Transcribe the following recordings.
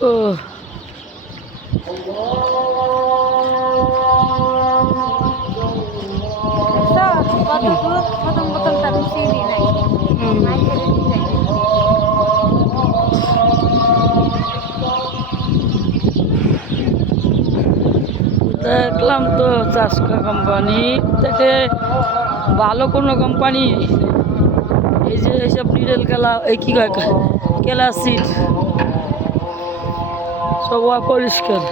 ও কত দূর প্রথম প্রথম তো আমি চিনি নাই মাইকেলে শিখাইছে দেখলাম তো চাষকা কোম্পানি থেকে ভালো কোনো কোম্পানি এই যে এইসব নিডেল খেলা এই কী কয় কেলা সিট সব অপরিষ্কার।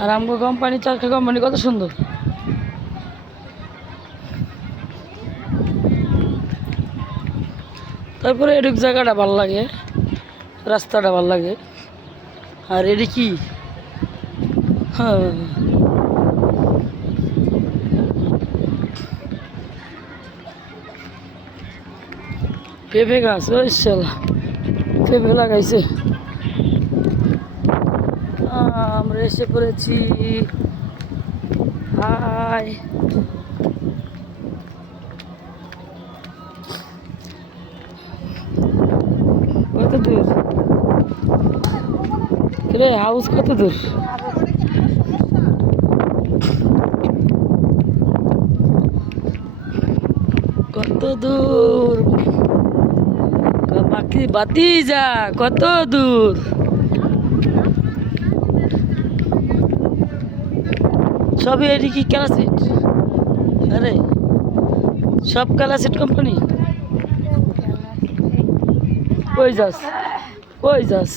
আর আমগো কোম্পানি চাষকা কোম্পানি কত সুন্দর। তারপরে এদিক জায়গাটা ভাল লাগে, রাস্তাটা ভাল লাগে। আর এটি কি হ্যাঁ পেঁপে গাছ, ওই শালা পেঁপে লাগাইছে। আমরা এসে পড়েছি। হাই কত দূর রে হাউস, কত দূর? কত দূর বাকি বাতি যা, কত দূর? সবই এটি কি ক্যালাসিট? আরে সব ক্যালাসিট কোম্পানি। কই যাস, কই যাস?